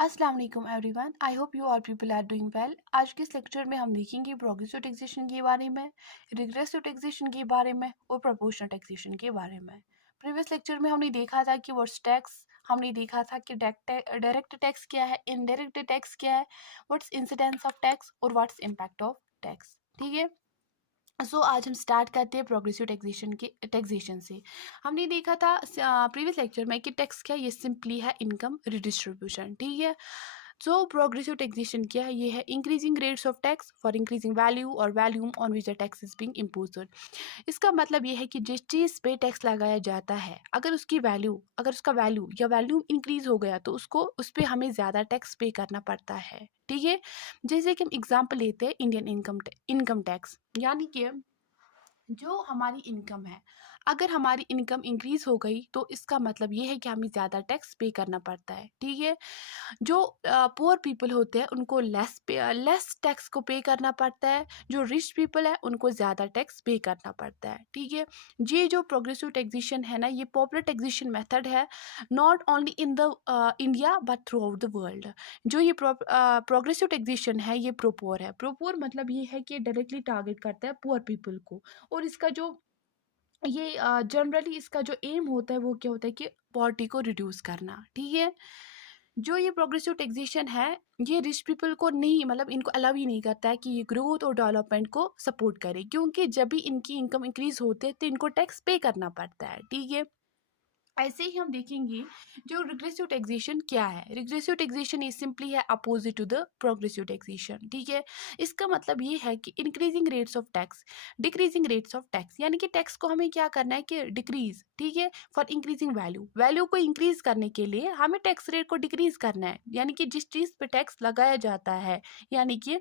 अस्सलाम वालेकुम everyone. I hope you all people are doing well. आज के इस लेक्चर में हम देखेंगे प्रोग्रेसिव टैक्सेशन के बारे में, रिग्रेसिव टैक्सेशन के बारे में और प्रोपोर्शनल टैक्सेशन के बारे में। प्रीवियस लेक्चर में हमने देखा था कि व्हाट्स टैक्स, हमने देखा था कि डायरेक्ट टैक्स क्या है, इनडायरेक्ट टैक्स क्या है, व्हाट्स इंसिडेंस ऑफ टैक्स और व्हाट्स इम्पैक्ट ऑफ टैक्स। ठीक है, आज हम स्टार्ट करते हैं प्रोग्रेसिव टैक्सेशन से। हमने देखा था प्रीवियस लेक्चर में कि टैक्स क्या है, ये सिंपली है इनकम रिडिस्ट्रीब्यूशन। ठीक है, प्रोग्रेसिव टैक्सेशन क्या है, ये है increasing rates of tax for increasing value और volume on which the tax is being imposed. इसका मतलब ये है कि जिस चीज़ पे टैक्स लगाया जाता है, अगर उसका वैल्यू या वैल्यूम इंक्रीज हो गया तो उसको उस पर हमें ज़्यादा टैक्स पे करना पड़ता है। ठीक है, जैसे कि हम एग्जांपल लेते हैं इंडियन इनकम टैक्स, यानी कि जो हमारी इनकम है, अगर हमारी इनकम इंक्रीज हो गई तो इसका मतलब ये है कि हमें ज़्यादा टैक्स पे करना पड़ता है। ठीक है, जो पुअर पीपल होते हैं उनको लेस टैक्स को पे करना पड़ता है, जो रिच पीपल है उनको ज़्यादा टैक्स पे करना पड़ता है। ठीक है, ये जो प्रोग्रेसिव टैक्सेशन है ना, ये पॉपुलर टैक्सेशन मेथड है, not only in the India but through out the world. जो ये प्रोग्रेसिव टैक्सेशन है ये प्रोपोर मतलब ये है कि डायरेक्टली टारगेट करता है पुअर पीपल को। और इसका जो ये जनरली इसका जो एम होता है वो क्या होता है कि पॉवर्टी को रिड्यूस करना। ठीक है, जो ये प्रोग्रेसिव टैक्सेशन है ये रिच पीपल को नहीं, मतलब इनको अलाउ ही नहीं करता है कि ये ग्रोथ और डेवलपमेंट को सपोर्ट करे, क्योंकि जब भी इनकी इनकम इंक्रीज होते हैं तो इनको टैक्स पे करना पड़ता है। ठीक है, ऐसे ही हम देखेंगे जो रिग्रेसिव टैक्सेशन क्या है। रिग्रेसिव टैक्सेशन ये सिंपली है opposite to the progressive taxation. ठीक है, इसका मतलब ये है कि increasing rates of tax, decreasing rates of tax, यानी कि टैक्स को हमें क्या करना है कि डिक्रीज। ठीक है, फॉर इंक्रीजिंग वैल्यू को इंक्रीज करने के लिए हमें टैक्स रेट को डिक्रीज करना है, यानी कि जिस चीज़ पे टैक्स लगाया जाता है, यानी कि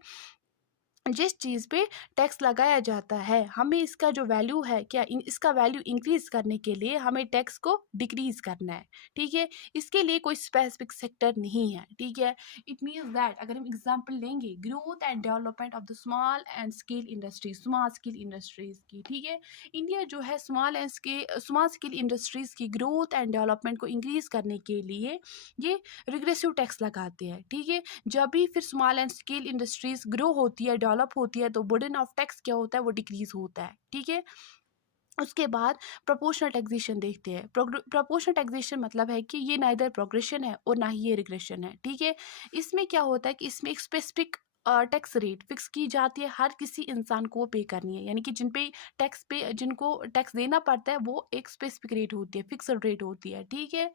जिस चीज़ पे टैक्स लगाया जाता है, हमें इसका जो वैल्यू है इसका वैल्यू इंक्रीज करने के लिए हमें टैक्स को डिक्रीज करना है। ठीक है, इसके लिए कोई स्पेसिफिक सेक्टर नहीं है। ठीक है, इट मीन्स दैट अगर हम एग्जांपल लेंगे growth and development of the small scale industries की। ठीक है, इंडिया जो है स्मॉल स्केल इंडस्ट्रीज की ग्रोथ एंड डेवलपमेंट को इंक्रीज करने के लिए ये रिग्रेसिव टैक्स लगाते हैं। ठीक है, जब भी फिर small and scale industries grow होती है, डेवलप होती है, तो बर्डन ऑफ टैक्स क्या होता है, वो डिक्रीज होता है। ठीक है, उसके बाद प्रोपोर्शनल टैक्सेशन देखते हैं। प्रोपोर्शनल टैक्सेशन मतलब है कि ये नाइदर प्रोग्रेशन है और ना ही ये रिग्रेशन है। ठीक है, इसमें क्या होता है कि इसमें एक स्पेसिफिक टैक्स रेट फिक्स की जाती है, हर किसी इंसान को पे करनी है, यानी कि जिनको टैक्स देना पड़ता है वो एक स्पेसिफिक रेट होती है, फिक्सड रेट होती है। ठीक है,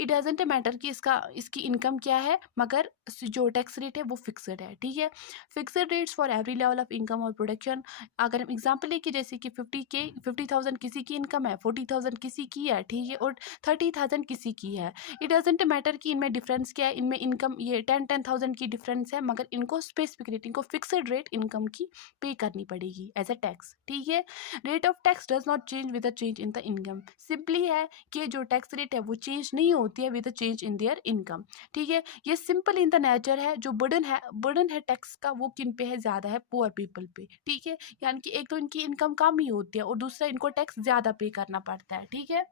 इट डजेंट मैटर कि इसकी इनकम क्या है, मगर जो टैक्स रेट है वो फिक्सड है। ठीक है, fixed rates for every level of income और प्रोडक्शन। अगर हम एग्जांपल लेके, जैसे कि 50,000 किसी की इनकम है, 40,000 किसी की है, ठीक है, और 30,000 किसी की है, इट डजेंट मैटर कि इनमें डिफरेंस क्या है, इनमें इनकम ये 10,000 की डिफरेंस है, मगर इनको स्पेसिफिक रेट, इनको फिक्सड रेट इनकम की पे करनी पड़ेगी एज अ टैक्स। ठीक है, rate of tax does not change with the change in the income. Simply है कि जो टैक्स रेट है वो चेंज नहीं होती है with the change in their income. ठीक है, ये सिंपल इन द नेचर है। जो बर्डन है टैक्स का वो किन पे है, ज़्यादा है पुअर पीपल पे। ठीक है, यानी कि एक तो इनकी इनकम कम ही होती है और दूसरा इनको टैक्स ज़्यादा पे करना पड़ता है। ठीक है,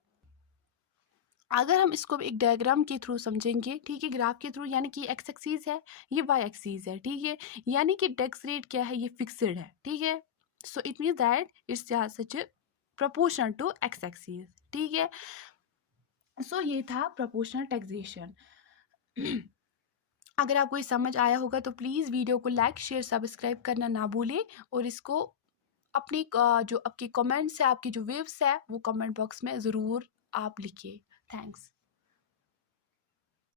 अगर हम इसको एक डायग्राम के थ्रू समझेंगे, ठीक है, ग्राफ के थ्रू, यानी कि एक्स एक्सीज है, ये वाई एक्सीज है। ठीक है, यानी कि टैक्स रेट क्या है, ये फिक्सड है। ठीक है, so it means that it's such proportional to ex excise. ठीक है, सो ये था प्रोपोर्शनल टैक्सेशन। अगर आपको ये समझ आया होगा तो प्लीज़ वीडियो को लाइक शेयर सब्सक्राइब करना ना भूलें, और इसको अपनी जो आपके कमेंट्स है, आपकी जो वेव्स है, वो कमेंट बॉक्स में ज़रूर आप लिखिए। थैंक्स।